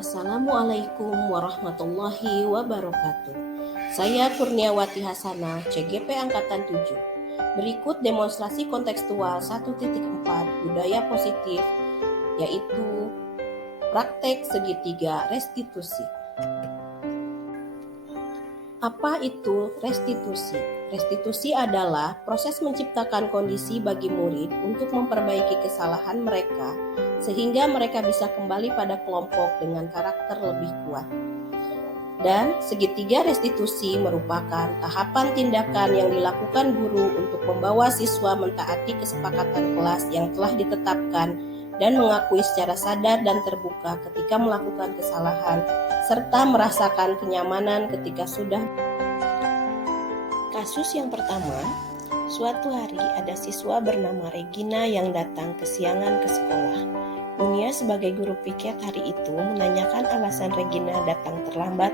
Assalamualaikum warahmatullahi wabarakatuh. Saya Kurniawati Hasanah, CGP Angkatan 7. Berikut demonstrasi kontekstual 1.4 budaya positif, yaitu praktek segitiga restitusi. Apa itu restitusi? Restitusi adalah proses menciptakan kondisi bagi murid untuk memperbaiki kesalahan mereka sehingga mereka bisa kembali pada kelompok dengan karakter lebih kuat. Dan segitiga restitusi merupakan tahapan tindakan yang dilakukan guru untuk membawa siswa mentaati kesepakatan kelas yang telah ditetapkan dan mengakui secara sadar dan terbuka ketika melakukan kesalahan, serta merasakan kenyamanan ketika sudah. Kasus yang pertama, suatu hari ada siswa bernama Regina yang datang kesiangan ke sekolah. Munia sebagai guru piket hari itu menanyakan alasan Regina datang terlambat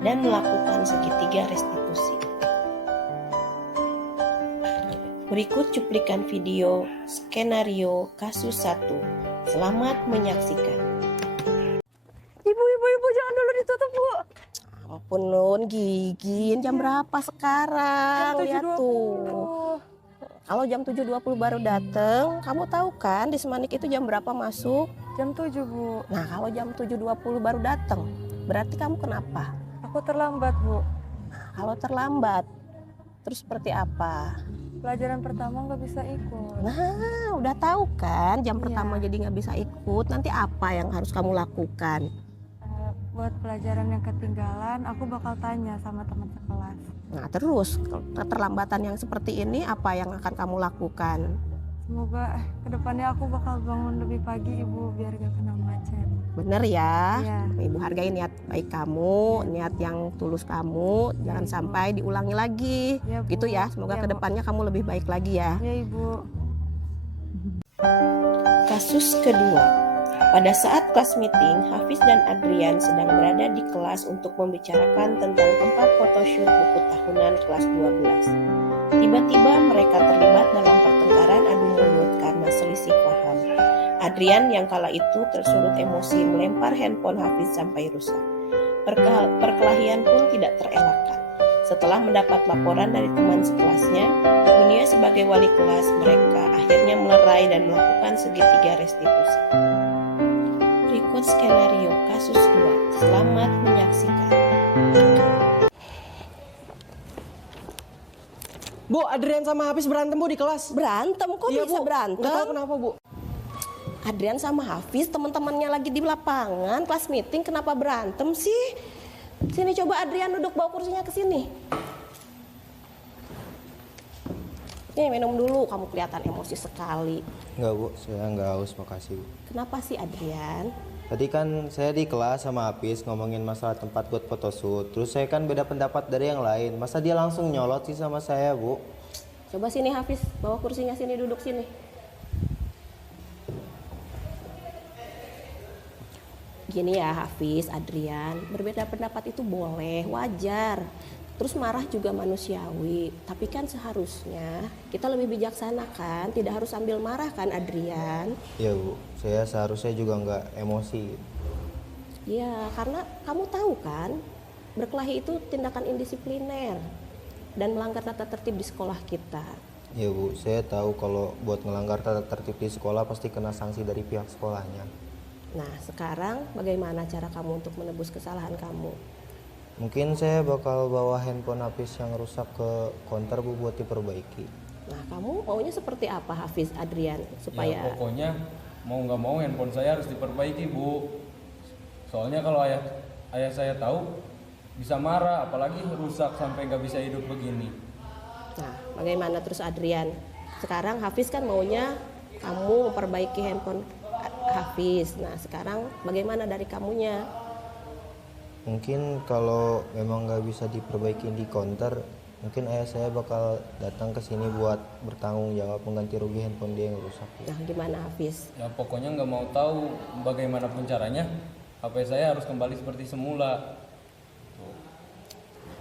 dan melakukan segitiga restitusi. Berikut cuplikan video skenario kasus 1. Selamat menyaksikan. Ibu, jangan dulu ditutup, Bu. Ampun Nun, Gigin, jam berapa sekarang? Jam Lihat 7.20. tuh. Kalau jam 7.20 baru datang, kamu tahu kan di Semanik itu jam berapa masuk? Jam 7, Bu. Nah, kalau jam 7.20 baru datang, berarti kamu kenapa? Aku terlambat, Bu. Kalau terlambat, terus seperti apa? Pelajaran pertama nggak bisa ikut. Nah, udah tahu kan jam Iya. pertama jadi nggak bisa ikut, nanti apa yang harus kamu lakukan? Buat pelajaran yang ketinggalan, aku bakal tanya sama teman sekelas. Nah, terus keterlambatan yang seperti ini apa yang akan kamu lakukan? Semoga kedepannya aku bakal bangun lebih pagi, Ibu, biar gak kena macet. Bener ya? Iya. Ibu hargai niat baik kamu, niat yang tulus kamu, jangan Ibu. sampai diulangi lagi. Ya, Bu. Gitu ya, semoga Ya, Bu. kedepannya kamu lebih baik lagi ya. Ya, Ibu. Kasus kedua. Pada saat kelas meeting, Hafiz dan Adrian sedang berada di kelas untuk membicarakan tentang tempat photoshoot buku tahunan kelas 12. Tiba-tiba mereka terlibat dalam pertengkaran adu mulut karena selisih paham. Adrian yang kala itu tersulut emosi melempar handphone Hafiz sampai rusak. Perkelahian pun tidak terelakkan. Setelah mendapat laporan dari teman sekelasnya, Munia sebagai wali kelas, mereka akhirnya melerai dan melakukan segitiga restitusi. Berikut skenario kasus 2. Selamat menyaksikan. Bu, Adrian sama Hafiz berantem, Bu, di kelas. Berantem? Kok Iya, bisa Bu. berantem? Nggak tahu kenapa, Bu. Adrian sama Hafiz teman-temannya lagi di lapangan kelas meeting, kenapa berantem sih? Sini coba Adrian duduk, bawa kursinya ke sini. Nih minum dulu, kamu kelihatan emosi sekali. Enggak, Bu, saya enggak haus, makasih, Bu. Kenapa sih Adrian? Tadi kan saya di kelas sama Hafiz ngomongin masalah tempat buat photoshoot. Terus saya kan beda pendapat dari yang lain. Masa dia langsung nyolot sih sama saya, Bu? Coba sini Hafiz, bawa kursinya sini, duduk sini. Gini ya Hafiz, Adrian, berbeda pendapat itu boleh, wajar. Terus marah juga manusiawi, tapi kan seharusnya kita lebih bijaksana kan, tidak harus sambil marah kan Adrian? Ya, Bu, saya seharusnya juga enggak emosi. Ya, karena kamu tahu kan, berkelahi itu tindakan indisipliner dan melanggar tata tertib di sekolah kita. Ya, Bu, saya tahu kalau buat ngelanggar tata tertib di sekolah pasti kena sanksi dari pihak sekolahnya. Nah, sekarang bagaimana cara kamu untuk menebus kesalahan kamu? Mungkin saya bakal bawa handphone Hafiz yang rusak ke konter, Bu, buat diperbaiki. Nah, kamu maunya seperti apa Hafiz, Adrian, supaya... Ya, pokoknya mau nggak mau handphone saya harus diperbaiki, Bu. Soalnya kalau ayah saya tahu bisa marah, apalagi rusak sampai nggak bisa hidup begini. Nah, bagaimana terus Adrian? Sekarang Hafiz kan maunya kamu memperbaiki handphone Hafiz. Nah, sekarang bagaimana dari kamunya? Mungkin kalau memang nggak bisa diperbaiki di konter, mungkin ayah saya bakal datang ke sini buat bertanggung jawab mengganti rugi handphone dia yang rusak. Nah, gimana Hafiz? Ya pokoknya nggak mau tahu bagaimanapun caranya, HP saya harus kembali seperti semula.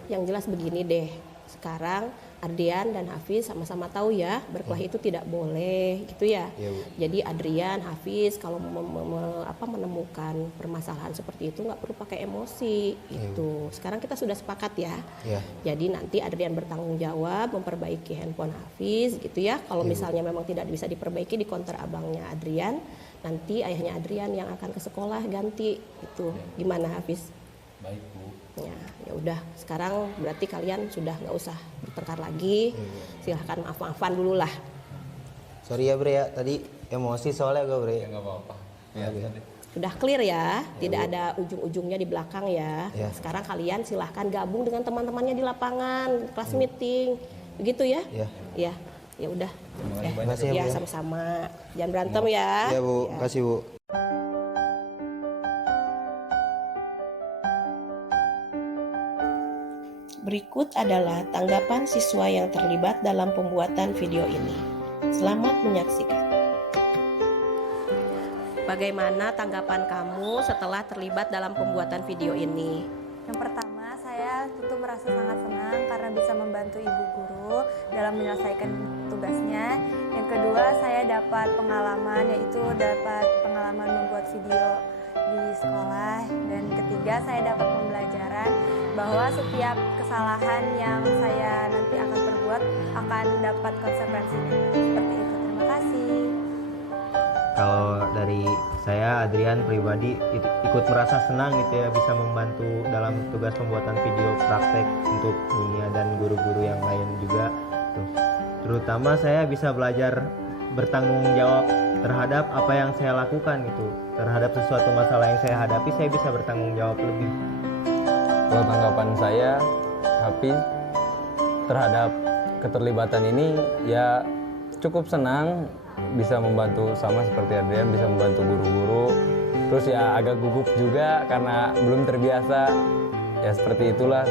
Yang jelas begini deh, sekarang Adrian dan Hafiz sama-sama tahu ya, berkelahi itu tidak boleh gitu ya. Iya, Bu. Jadi Adrian, Hafiz kalau menemukan permasalahan seperti itu nggak perlu pakai emosi itu. Sekarang kita sudah sepakat ya. Iya. Jadi nanti Adrian bertanggung jawab memperbaiki handphone Hafiz gitu ya. Kalau misalnya memang tidak bisa diperbaiki di konter abangnya Adrian, nanti ayahnya Adrian yang akan ke sekolah ganti itu. Gimana Hafiz? Baik Bu. Ya udah, sekarang berarti kalian sudah nggak usah bertengkar lagi. Silahkan maaf-maafan dulu lah. Sorry ya Bre ya, tadi emosi soalnya gue Bre. Ya nggak apa-apa. Biasa deh. Sudah clear ya, tidak ada ujung-ujungnya di belakang ya. Ya. Sekarang kalian silahkan gabung dengan teman-temannya di lapangan, kelas meeting, begitu ya? Iya. Ya udah. Terima kasih banyak. Makasih ya, Ya Bu, ya. sama-sama. Jangan berantem ya. Iya Bu, Ya. kasih Bu. Berikut adalah tanggapan siswa yang terlibat dalam pembuatan video ini. Selamat menyaksikan. Bagaimana tanggapan kamu setelah terlibat dalam pembuatan video ini? Yang pertama, saya tentu merasa sangat senang karena bisa membantu ibu guru dalam menyelesaikan tugasnya. Yang kedua, saya dapat pengalaman, yaitu dapat pengalaman membuat video di sekolah. Dan ketiga, saya dapat pembelajaran bahwa setiap kesalahan yang saya nanti akan perbuat akan dapat konsekuensinya. Seperti itu. Terima kasih. Kalau dari saya Adrian pribadi ikut merasa senang gitu ya bisa membantu dalam tugas pembuatan video praktek untuk Dunia dan guru-guru yang lain juga tuh. Terutama saya bisa belajar bertanggung jawab terhadap apa yang saya lakukan gitu. Terhadap sesuatu masalah yang saya hadapi saya bisa bertanggung jawab lebih. Kalau tanggapan saya, Hafiz, terhadap keterlibatan ini ya cukup senang, bisa membantu sama seperti Adrian, bisa membantu guru-guru. Terus ya agak gugup juga karena belum terbiasa. Ya seperti itulah.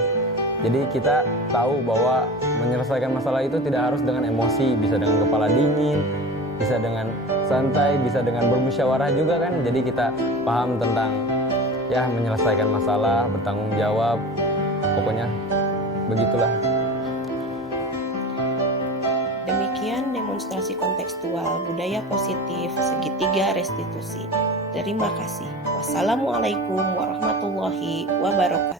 Jadi kita tahu bahwa menyelesaikan masalah itu tidak harus dengan emosi, bisa dengan kepala dingin, bisa dengan santai, bisa dengan bermusyawarah juga kan. Jadi kita paham tentang ya menyelesaikan masalah, bertanggung jawab. Pokoknya begitulah. Demikian demonstrasi kontekstual budaya positif segitiga restitusi. Terima kasih. Wassalamualaikum warahmatullahi wabarakatuh.